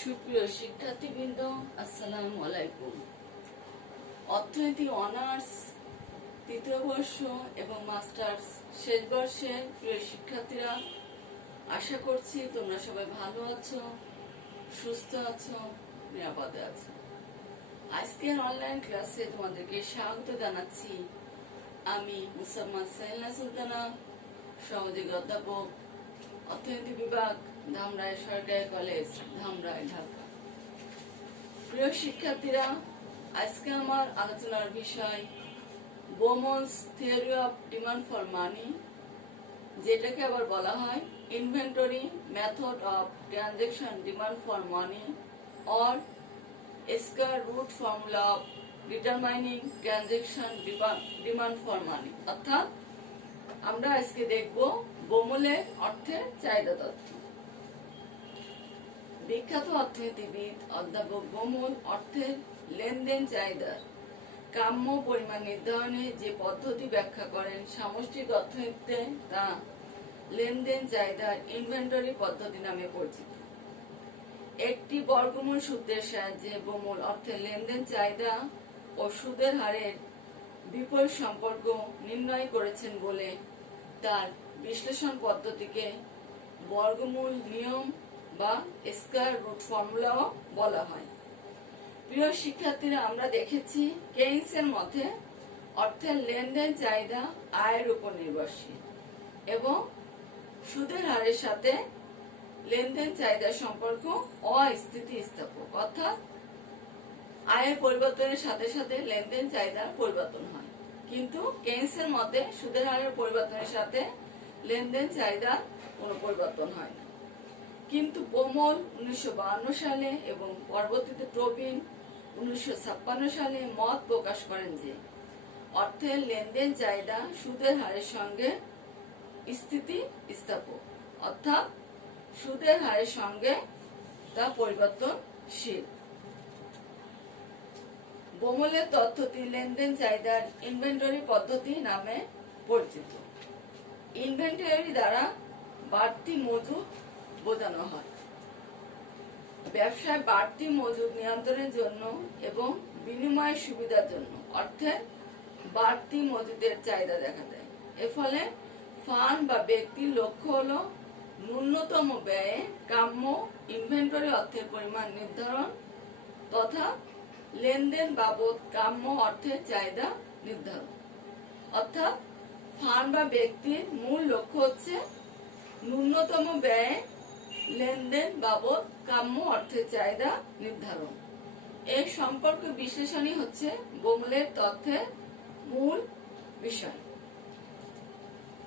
সুপ্রিয় শিক্ষার্থীবৃন্দ, আসসালামু আলাইকুম। অর্থনীতি অনার্স তৃতীয় বর্ষ এবং মাস্টার্স শেষ বর্ষের প্রিয় শিক্ষার্থীরা, আশা করছি তোমরা সবাই ভালো আছো, সুস্থ আছো, নিরাপদে আছো। আজকের অনলাইন ক্লাসে তোমাদেরকে স্বাগত জানাচ্ছি। আমি মুসাম্মদ সাইনা সুলতানা, সহযোগী অধ্যাপক, অর্থনীতি বিভাগ, ধামরাই সরকারি কলেজ, ধামরাই, ঢাকা। প্রিয় শিক্ষার্থীরা, আজকে আমার আলোচনার বিষয় Baumol's theory of demand for money, যেটাকে আবার বলা হয় inventory method of transaction demand for money or square root formula of determining transaction demand for money. অর্থাৎ আমরা আজকে দেখব বোমলের অর্থের চাহিদা তত্ত্ব। বিখ্যাত অর্থনীতিবিদ অধ্যাপক বোমল অর্থের লেনদেন চাহিদার কাম্য পরিমাণ নির্ধারণে যে পদ্ধতি ব্যাখ্যা করেন সামষ্টিক অর্থনীতিতে, তা লেনদেন চাহিদার ইনভেন্টরি পদ্ধতি নামে পরিচিত। একটি বর্গমূল সূত্রের সাহায্যে বোমল অর্থের লেনদেন চাহিদা ও সুদের হারের বিপরীত সম্পর্ক নির্ণয় করেছেন বলে তার বিশ্লেষণ পদ্ধতিকে বর্গমূল নিয়ম বা স্কয়ার রুট ফর্মুলাও বলা হয়। প্রিয় শিক্ষার্থীরা, আমরা দেখেছি কেইন্সের মতে অর্থের লেনদেন চাহিদা আয়ের উপর নির্ভরশীল এবং সুদের হারের সাথে লেনদেন চাহিদার সম্পর্ক অস্থিতিস্থাপক, অর্থাৎ আয়ের পরিবর্তনের সাথে সাথে লেনদেন চাহিদার পরিবর্তন হয়। কিন্তু কেইন্সের মতে সুদের হারের পরিবর্তনের সাথে লেনদেন চাহিদার কোনো পরিবর্তন হয় না। কিন্তু বোমল 1952 সালে এবং পরবর্তীতে টোবিন 1956 সালে মত প্রকাশ করেন যে অর্থের লেনদেন চাহিদা সুদের হারের সঙ্গে স্থিতিস্থাপক, অর্থাৎ সুদের হারের সঙ্গে তা পরিবর্তনশীল। বোমলের তত্ত্বটি লেনদেন চাহিদার ইনভেন্টরি পদ্ধতি নামে পরিচিত। ইনভেন্টরি দ্বারা বাড়তি মজুদ বোঝানো হয়। ব্যবসায় বাড়তি মজুদ নিয়ন্ত্রণের জন্য এবং বিনিময় সুবিধার জন্য অর্থের বাড়তি মজুদের চাহিদা দেখা দেয়। এর ফলে ফার্ম বা ব্যক্তির লক্ষ্য হলো ন্যূনতম ব্যয়ে কাম্য ইনভেন্টরি অর্থের পরিমাণ নির্ধারণ তথা লেনদেন বাবদ কাম্য অর্থের চাহিদা নির্ধারণ। অর্থাৎ ফার্ম বা ব্যক্তির মূল লক্ষ্য হচ্ছে ন্যূনতম ব্যয়ে লেনদেন বাবদ কাম্য অর্থের চাহিদা নির্ধারণ। এই সম্পর্ক বিশ্লেষণই হচ্ছে বোমলের তত্ত্বের মূল বিষয়।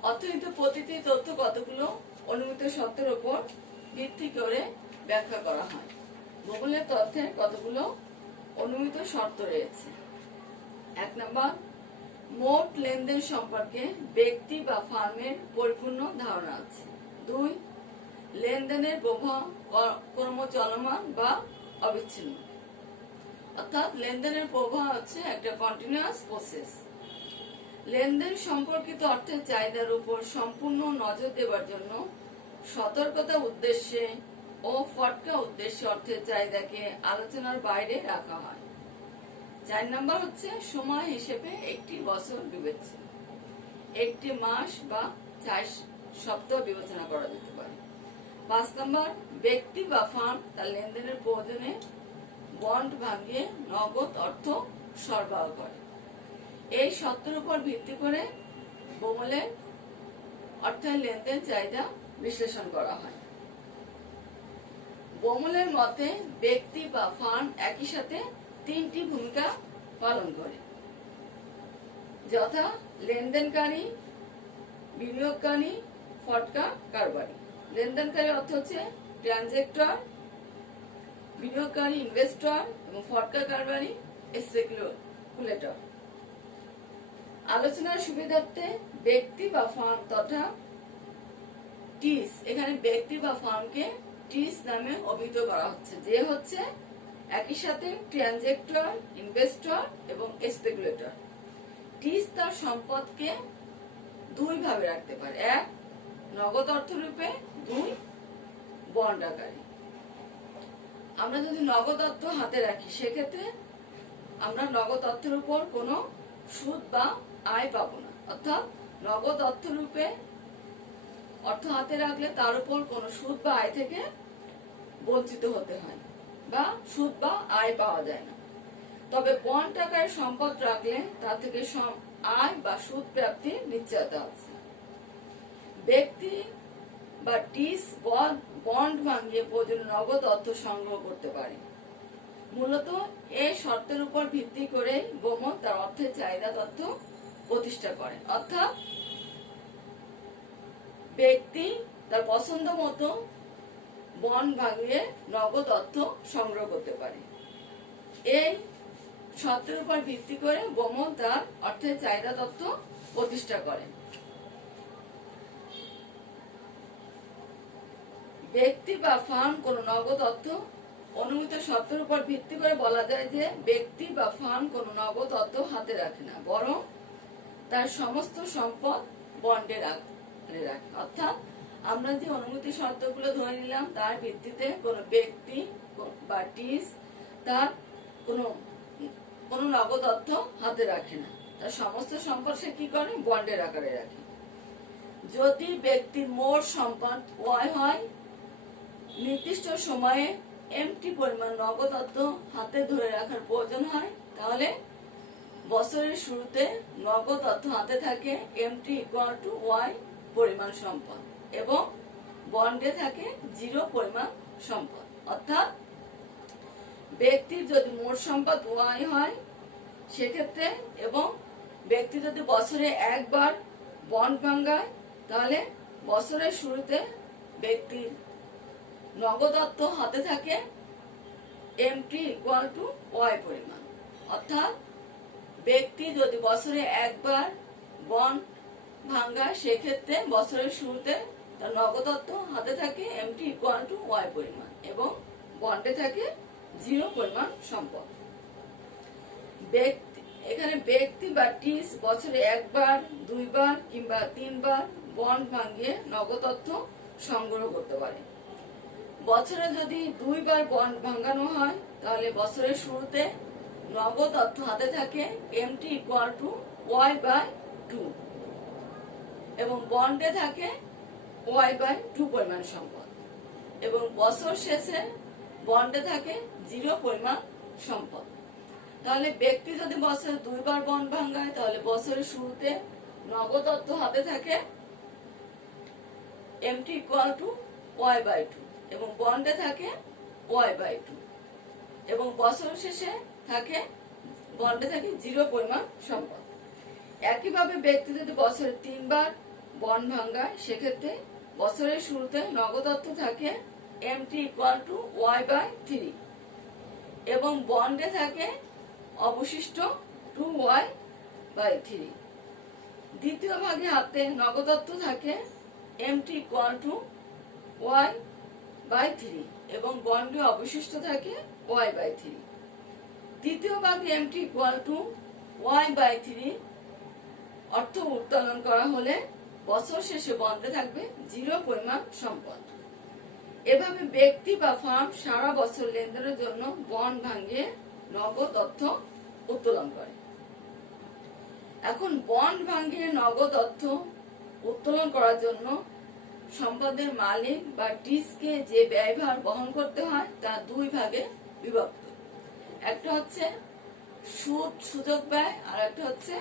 অর্থনীতি প্রতিটি তথ্য কতগুলো অনুমিত শর্তের উপর ভিত্তি করে ব্যাখ্যা করা হয়। বোমলের তথ্যের কতগুলো অনুমিত শর্ত রয়েছে। 1 নম্বর, মোট লেনদেন সম্পর্কে ব্যক্তি বা ফার্মের পরিপূর্ণ ধারণা আছে। 2, লেনদেনের প্রবাহ ক্রমচলমান বা অবিচ্ছিন্ন, অর্থাৎ লেনদেনের প্রবাহ হচ্ছে একটা কন্টিনিউয়াস প্রসেস। লেনদেন সম্পর্কিত অর্থের চাহিদার উপর সম্পূর্ণ নজর দেওয়ার জন্য সতর্কতা উদ্দেশ্যে ও ফটকা উদ্দেশ্যে অর্থের চাহিদাকে আলোচনার বাইরে রাখা হয়। 4 নম্বর হচ্ছে সময় হিসেবে একটি বছর বিবেচ্য, একটি মাস বা 4 সপ্তাহ বিবেচনা করা যেতে পারে। 5 নম্বর, ব্যক্তি বা ফার্ম তার লেনদেনের প্রয়োজনে বন্ড ভাঙিয়ে নগদ অর্থ সরবরাহ করে। এই শর্তের উপর ভিত্তি করে বোমলের অর্থের লেনদেন চাহিদা বিশ্লেষণ করা হয়। বোমলের মতে ব্যক্তি বা ফার্ম একই সাথে 3টি ভূমিকা পালন করে, যথা লেনদেনকারী, বিনিয়োগকারী, ফটকা কারবারি। লেনদেনকারী অর্থ হচ্ছে ট্রানজেক্টর, বিনিয়োগকারী ইনভেস্টর এবং ফটকা কারবারি স্পেকুলেটর। আলোচনার সুবিধার্থে ব্যক্তি বা ফার্ম তথা টিস, এখানে ব্যক্তি বা ফার্মকে টিস নামে অভিহিত করা হচ্ছে, যে হচ্ছে একই সাথে ট্রানজেক্টর, ইনভেস্টর এবং স্পেকুলেটর। টিস তার সম্পদকে 2 ভাবে রাখতে পারে, 1 নগদ অর্থ রূপে, 2 বন্ড আকারে। আমরা যদি নগদ অর্থ হাতে রাখি সেক্ষেত্রে আমরা নগদ অর্থের উপর কোনো সুদ বা আয় পাবো না। অর্থাৎ নগদ অর্থ রূপে অর্থ হাতে রাখলে তার উপর কোনো সুদ বা আয় থেকে বঞ্চিত হতে হয় বা সুদ বা আয় পাওয়া যায় না। তবে বন্ড আকারে সম্পদ রাখলে তা থেকে আয় বা সুদ প্রাপ্তির নিশ্চয়তা আছে। ব্যক্তি বা টিস বন্ড ভাঙিয়ে প্রয়োজনীয় নগদ অর্থ সংগ্রহ করতে পারে। মূলত এই শর্তের উপর ভিত্তি করে গোমন তার অর্থের চাহিদা তথ্য প্রতিষ্ঠা করেন। অর্থাৎ ব্যক্তি তার পছন্দ মতো বন্ড ভাঙিয়ে নগদ অর্থ সংগ্রহ করতে পারে। এই শর্তের উপর ভিত্তি করে গোমন তার অর্থের চাহিদা তথ্য প্রতিষ্ঠা করেন। ব্যক্তি বা ফার্ম কোনো নগদ অর্থ অনুমিত শর্তের উপর ভিত্তি করে বলা যায় যে ব্যক্তি বা ফার্ম কোনো নগদ অর্থ হাতে রাখে না, বরং তার সমস্ত সম্পদ বন্ডে রাখে। অর্থাৎ আমরা যে অনুমতি শর্তগুলো ধরে নিলাম তার ভিত্তিতে কোনো ব্যক্তি বা টিস তার কোনো নগদ অর্থ হাতে রাখে না, তার সমস্ত সম্পদ সে কি করে বন্ডের আকারে রাখে। যদি ব্যক্তির মোট সম্পদ ওয়াই হয়, নির্দিষ্ট সময়ে এমটি পরিমাণ নগদ অর্থ হাতে ধরে রাখার প্রয়োজন হয়, তাহলে বছরের শুরুতে নগদ অর্থ হাতে থাকে এমটি ইকুয়াল টু ওয়াই পরিমাণ সম্পদ এবং বন্ডে থাকে 0 পরিমাণ সম্পদ। অর্থাৎ ব্যক্তির যদি মোট সম্পদ ওয়াই হয় সেক্ষেত্রে এবং ব্যক্তি যদি বছরে একবার বন্ড ভাঙায়, তাহলে বছরের শুরুতে ব্যক্তির নগদ অর্থ হাতে থাকে এমটি ইকুয়াল টু ওয়াই পরিমাণ। অর্থাৎ ব্যক্তি যদি বছরে একবার বন্ড ভাঙায় সেক্ষেত্রে বছরের শুরুতে তার নগদ অর্থ হাতে থাকে এমটি ইকুয়াল টু ওয়াই পরিমাণ এবং বন্ডে থাকে 0 পরিমাণ সম্পদ। এখানে ব্যক্তি বা টিস বছরে একবার, 2 বার কিংবা 3 বার বন্ড ভাঙিয়ে নগদ অর্থ সংগ্রহ করতে পারে। বছরে যদি 2 বার বন্ড ভাঙানো হয় তাহলে বছরের শুরুতে নগদ অর্থ হাতে থাকে MT equal to Y by 2 এবং বন্ডে থাকে ওয়াই বাই 2 পরিমাণ সম্পদ এবং বছর শেষে বন্ডে থাকে 0 পরিমাণ সম্পদ। তাহলে ব্যক্তি যদি বছরে 2 বার বন্ড ভাঙায় তাহলে বছরের শুরুতে নগদ অর্থ হাতে থাকে MT equal to Y by 2 এবং বন্ডে থাকে ওয়াই বাই 2 এবং বছর শেষে থাকে বন্ডে থাকে 0 পরিমাণ সম্পদ। একইভাবে ব্যক্তি যদি বছরে 3 বার বন্ড ভাঙায় সেক্ষেত্রে বছরের শুরুতে নগদ অর্থ থাকে MT equal to Y by 3 এবং বন্ডে থাকে অবশিষ্ট 2y বাই 3। দ্বিতীয় ভাগে হাতে নগদ অর্থ থাকে MT equal to Y by 3 এবং বন্ডে অবশিষ্ট থাকে ওয়াই বাই 3। তৃতীয় ভাগে MT equal to Y by 3 অর্থ উত্তোলন করা হলে বছর শেষে বন্ডে থাকবে 0 পরিমাণ সম্পদ। এভাবে ব্যক্তি বা ফার্ম সারা বছর লেনদেনের জন্য বন্ড ভাঙিয়ে নগদ অর্থ উত্তোলন করে। এখন বন্ড ভাঙিয়ে নগদ অর্থ উত্তোলন করার জন্য সম্পদের মালিক বা টিসকে যে ব্যয়ভার বহন করতে হয় তা 2 ভাগে বিভক্ত। একটা হচ্ছে সুযোগ ব্যয় আর একটা হচ্ছে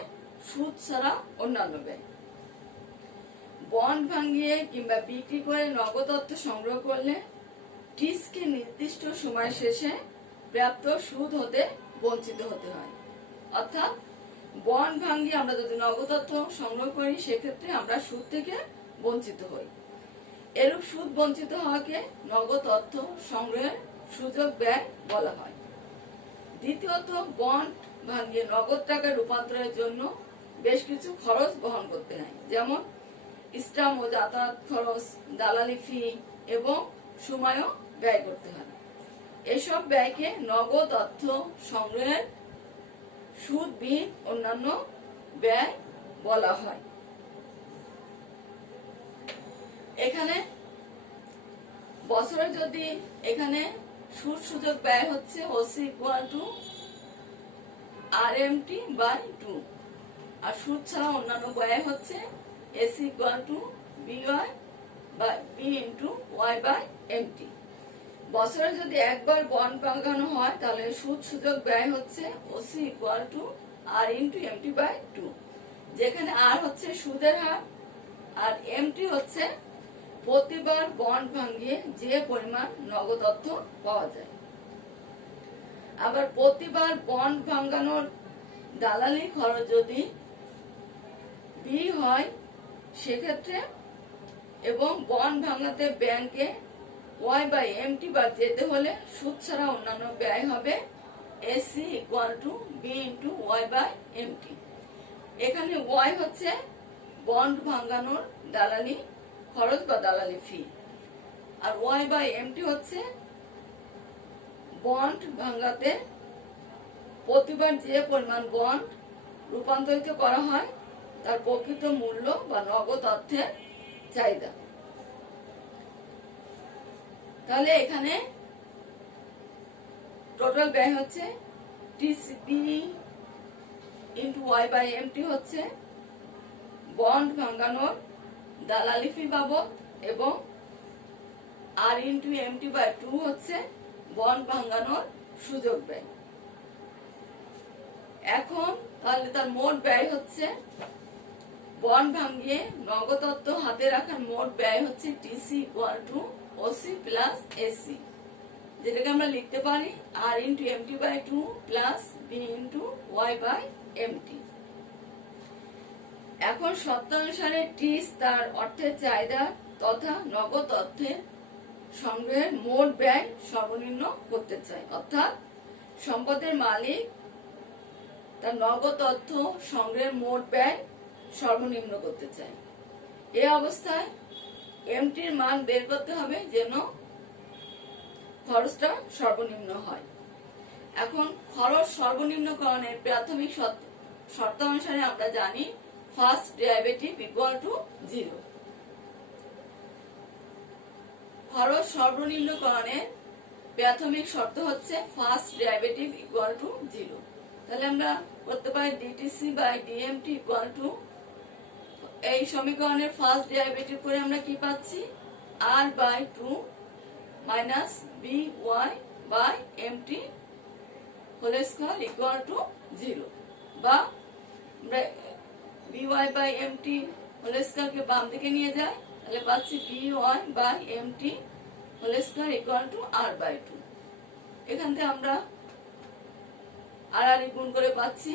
সুদ ছাড়া অন্যান্য ব্যয়। বন্ড ভাঙিয়ে কিংবা বিক্রি করে নগদ অর্থ সংগ্রহ করলে টিসকে নির্দিষ্ট সময় শেষে প্রাপ্ত সুদ হতে বঞ্চিত হতে হয়। অর্থাৎ বন্ড ভাঙিয়ে আমরা যদি নগদ অর্থ সংগ্রহ করি সেক্ষেত্রে আমরা সুদ থেকে বঞ্চিত হই। এরূপ সুদ বঞ্চিত হওয়াকে নগদ অর্থ সংগ্রহের সুযোগ ব্যয় বলা হয়। দ্বিতীয়ত বন্ড ভাঙিয়ে নগদ টাকা রূপান্তরের জন্য বেশ কিছু খরচ বহন করতে হয়, যেমন স্ট্যাম্প ও যাতায়াত খরচ, দালালি ফি এবং সময়ও ব্যয় করতে হয়। এসব ব্যয়কে নগদ অর্থ সংগ্রহের সুদবিহীন অন্যান্য ব্যয় বলা হয়। এখানে বছরে যদি এখানে সুদ সূচক ব্যয় হচ্ছে OC equal to RMT by 2, আর সুদ ছাড়া অন্যান্য ব্যয় হচ্ছে AC equal to BY by B into Y by MT. বছরে যদি একবার বন্ড ভাঙানো হয় তাহলে সুদ সূচক ব্যয় হচ্ছে OC equal to R into MT by 2, যেখানে আর হচ্ছে সুদের হার আর এমটি হচ্ছে প্রতিবার বন্ড ভাঙিয়ে যে পরিমাণ নগদ অর্থ পাওয়া যায়। আবার প্রতিবার বন্ড ভাঙানোর দালালি খরচ যদি বি হয় সেক্ষেত্রে এবং বন্ড ভাঙাতে ব্যাংকে ওয়াই বাই এমটি বার যেতে হলে সুদ ছাড়া অন্যান্য ব্যয় হবে AC equal to B into Y by MT. এখানে ওয়াই হচ্ছে বন্ড ভাঙানোর দালালি খরচ বা দালালি ফি, আর ওয়াই বাই এমটি হচ্ছে বন্ড ভাঙাতে প্রতিবার যে পরিমাণ বন্ড রূপান্তরিত করা হয় তার প্রকৃত মূল্য বা নগদ অর্থের চাহিদা। তাহলে এখানে টোটাল ব্যয় হচ্ছে TCP into Y by MT হচ্ছে বন্ড ভাঙানোর দালালি ফি বাবদ এবং আর ইন্টু এমটি বাই 2 হচ্ছে বন্ড ভাঙানোর সুযোগ ব্যয়। এখন তাহলে তার মোট ব্যয় হচ্ছে বন্ড ভাঙিয়ে নগদ অর্থ হাতে রাখার মোট ব্যয় হচ্ছে TC equal to OC plus AC, যেটাকে আমরা লিখতে পারি R into MT by 2 plus B into Y by MT. এখন শর্তানুসারে টিস তার অর্থের চাহিদা তথা নগদ অর্থের সংগ্রহের মোট ব্যয় সর্বনিম্ন করতে চায়, অর্থাৎ সম্পদের মালিক তার নগদ অর্থ সংগ্রহের মোট ব্যয় সর্বনিম্ন করতে চায়। এই অবস্থায় এমটির মান বের করতে হবে যেন খরচটা সর্বনিম্ন হয়। এখন খরচ সর্বনিম্নকরণের প্রাথমিক শর্ত অনুসারে আমরা জানি ফার্স্ট ডেরিভেটিভ ইকুয়াল টু 0। খরচ সর্বনিম্নকরণের প্রাথমিক শর্ত হচ্ছে ফার্স্ট ডেরিভেটিভ ইকুয়াল টু 0। তাহলে আমরা করতে পারি DTC by DMT equal to, এই সমীকরণের ফার্স্ট ডেরিভেটিভ করে আমরা কি পাচ্ছি R by 2 minus B Y by MT whole square equal to 0, বা আমরা B Y by MT whole স্কয়ারকে বাম দিকে নিয়ে যাই তাহলে পাচ্ছি B Y by MT whole square equal to R by 2। এখান থেকে আমরা আর আর গুণ করে পাচ্ছি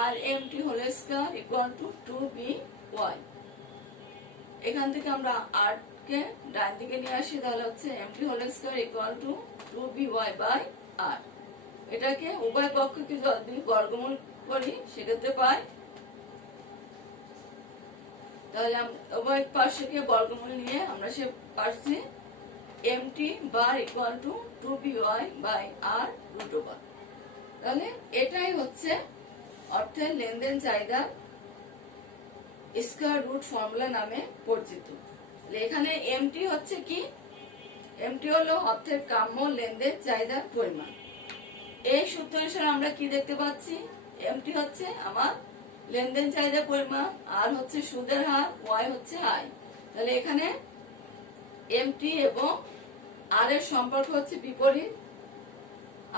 R MT whole square equal to 2বি ওয়াই। এখান থেকে আমরা আর কে ডান দিকে নিয়ে আসি তাহলে হচ্ছে MT whole square equal to 2বি ওয়াই বাই আর। এটাকে উভয় পক্ষকে যদি বর্গমূল করি সেক্ষেত্রে পাই, তাহলে উভয় পার্শ্বকে বর্গমূল নিয়ে আমরা সে পাচ্ছি এমটি বার ইকুয়াল টু 2বি Y by R root over. তাহলে এটাই হচ্ছে অর্থের লেনদেন চাহিদা স্কয়ার রুট ফর্মুলা নামে পরিচিত। এখানে এমটি হচ্ছে কি, এমটি হলো অর্থের কাম্য লেনদেন চাহিদার পরিমাণ। এই সূত্র অনুসারে আমরা কি দেখতে পাচ্ছি, এমটি হচ্ছে আমার লেনদেন চাহিদার পরিমাণ, আর হচ্ছে সুদের হার, ওয়াই হচ্ছে আয়। তাহলে এখানে এমটি এবং আর এর সম্পর্ক হচ্ছে বিপরীত,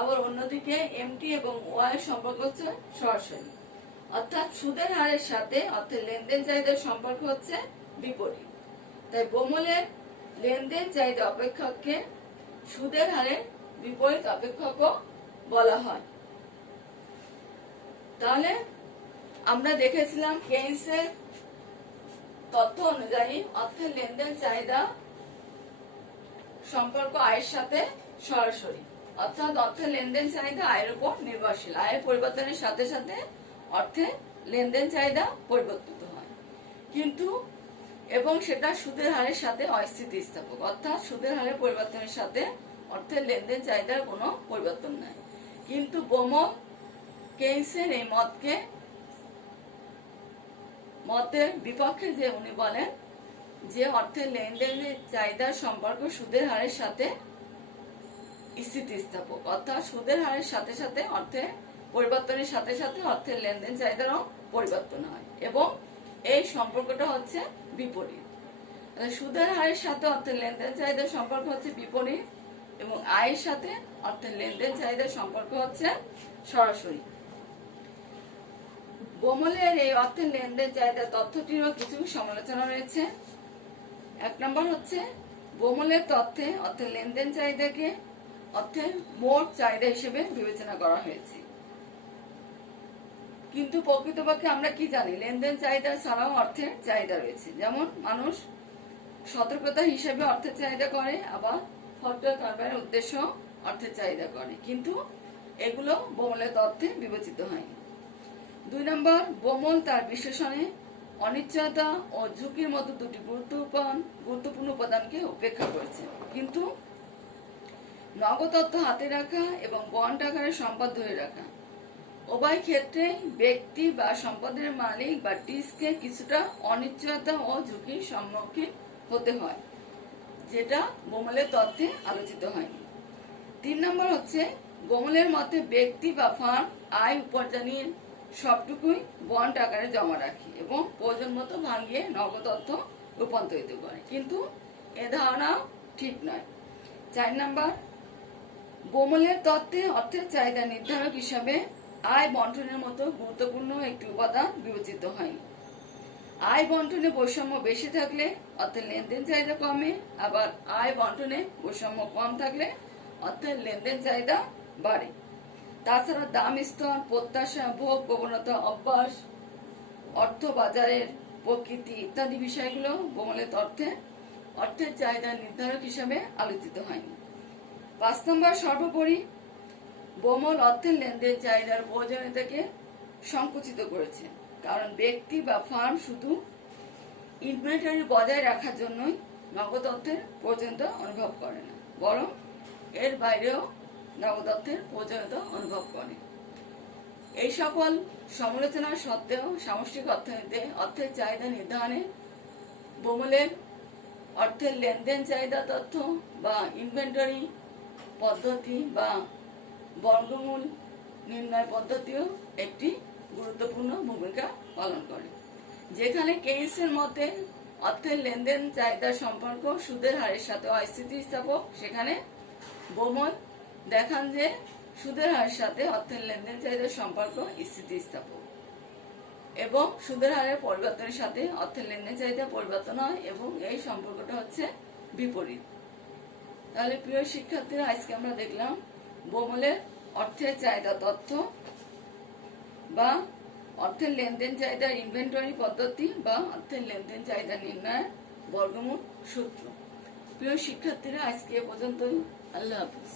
আবার অন্যদিকে এমটি এবং ওয়াই এর সম্পর্ক হচ্ছে সরাসরি, অর্থাৎ সুদের হারের সাথে অর্থাৎ লেনদেন চাহিদার সম্পর্ক হচ্ছে বিপরীত। তাই বোমলের লেনদেন চাহিদা অপেক্ষককে সুদের হারের বিপরীত অপেক্ষকও বলা হয়। তাহলে আমরা দেখেছিলাম কেইন্সের তথ্য অনুযায়ী অর্থের লেনদেন চাহিদা সম্পর্ক আয়ের সাথে সরাসরি, অর্থাৎ অর্থের লেনদেন চাহিদা আয়ের উপর নির্ভরশীল। আয়ের পরিবর্তনের সাথে সাথে অর্থের লেনদেন চাহিদা পরিবর্তিত হয়, কিন্তু এবং সেটা সুদের হারের সাথে অস্থিতিস্থাপক, অর্থাৎ সুদের হারের পরিবর্তনের সাথে অর্থের লেনদেন চাহিদার কোনো পরিবর্তন নাই। কিন্তু বোমল কেইন্সের এই মতের বিপক্ষে যে উনি বলেন যে অর্থের লেনদেনের চাহিদার সম্পর্ক সুদের হারের সাথে স্থিতিস্থাপক, অর্থাৎ সুদের হারের সাথে সাথে অর্থের পরিবর্তনের সাথে সাথে অর্থের লেনদেন চাহিদারও পরিবর্তন হয় এবং এই সম্পর্কটা হচ্ছে বিপরীত। সুদের হারের সাথে অর্থের লেনদেন চাহিদার সম্পর্ক হচ্ছে বিপরীত এবং আয়ের সাথে অর্থের লেনদেন চাহিদার সম্পর্ক হচ্ছে সরাসরি। বোমলের এই অর্থের লেনদেন চাহিদার তথ্যটিরও কিছু সমালোচনা রয়েছে। 1 নম্বর হচ্ছে বোমলের তথ্যে অর্থের লেনদেন চাহিদাকে অর্থের মোট চাহিদা হিসেবে বিবেচনা করা হয়েছে, কিন্তু প্রকৃতপক্ষে আমরা কি জানি, লেনদেন চাহিদা ছাড়াও অর্থের চাহিদা রয়েছে। যেমন মানুষ সতর্কতা হিসেবে অর্থের চাহিদা করে, আবার সফটওয়্যার কারবারের উদ্দেশ্য অর্থের চাহিদা করে, কিন্তু এগুলো বোমলের তথ্যে বিবেচিত হয়নি। 2 নম্বর, বোমল তার বিশ্লেষণে অনিশ্চয়তা ও ঝুঁকির মতো দুটি গুরুত্বপূর্ণ উপাদানকে উপেক্ষা করেছে, কিন্তু নগদ অর্থ হাতে রাখা এবং বন্ড আকারে সম্পদ ধরে রাখা উভয় ক্ষেত্রে ব্যক্তি বা সম্পদের মালিক বা টিসকে কিছুটা অনিশ্চয়তা ও ঝুঁকির সম্মুখীন হতে হয়, যেটা বোমলের তথ্যে আলোচিত হয়নি। 3 নম্বর হচ্ছে বোমলের মতে ব্যক্তি বা ফার্ম আয় উপার্জনের সবটুকুই বন্ড আকারে জমা রাখে এবং প্রয়োজন মতো ভাঙিয়ে নগদ অর্থ রূপান্তরিত করে, কিন্তু এ ধারণা ঠিক নয়। 4 নম্বর, বোমলের তত্ত্বে অর্থের চাহিদা নির্ধারক হিসাবে আয় বন্টনের মতো গুরুত্বপূর্ণ একটি উপাদান বিবেচিত হয়নি। আয় বন্টনে বৈষম্য বেশি থাকলে অর্থের লেনদেন চাহিদা কমে, আবার আয় বন্টনে বৈষম্য কম থাকলে অর্থের লেনদেন চাহিদা বাড়ে। তাছাড়া দাম স্তর, প্রত্যাশা, ভোগ প্রবণতা, অভ্যাস, অর্থ বাজারের প্রকৃতি ইত্যাদি বিষয়গুলো বোমলের তথ্যে অর্থের চাহিদা নির্ধারক হিসাবে আলোচিত হয়নি। 5 নম্বর, সর্বোপরি বোমল অর্থের লেনদেন চাহিদার প্রয়োজনীয়তাকে সংকুচিত করেছে, কারণ ব্যক্তি বা ফার্ম শুধু ইনভেন্টরি বজায় রাখার জন্যই নগদ অর্থের প্রয়োজনীয়তা অনুভব করে না, বরং এর বাইরেও নগদ অর্থের প্রয়োজনীয়তা অনুভব করে। এই সকল সমালোচনা সত্ত্বেও সামষ্টিক অর্থনীতিতে অর্থের চাহিদা নির্ধারণে বোমলের অর্থের লেনদেন চাহিদা তথ্য বা ইনভেন্টরি পদ্ধতি বা বর্গমূল নির্ণয় পদ্ধতিও একটি গুরুত্বপূর্ণ ভূমিকা পালন করে। যেখানে কেইসের মতে অর্থের লেনদেন চাহিদার সম্পর্ক সুদের হারের সাথে অস্থিতিস্থাপক, সেখানে বোমল দেখান যে সুদের হারের সাথে অর্থের লেনদেন চাহিদার সম্পর্ক স্থিতিস্থাপক এবং সুদের হারের পরিবর্তনের সাথে অর্থের লেনদেন চাহিদা পরিবর্তন হয় এবং এই সম্পর্কটা হচ্ছে বিপরীত। তাহলে প্রিয় শিক্ষার্থীরা, আজকে আমরা দেখলাম বোমলের অর্থের চাহিদা তথ্য বা অর্থের লেনদেন চাহিদার ইনভেন্টরি পদ্ধতি বা অর্থের লেনদেন চাহিদা নির্ণয়ের বর্গমূল সূত্র। প্রিয় শিক্ষার্থীরা, আজকে এ পর্যন্তই। আল্লাহ হাফিজ।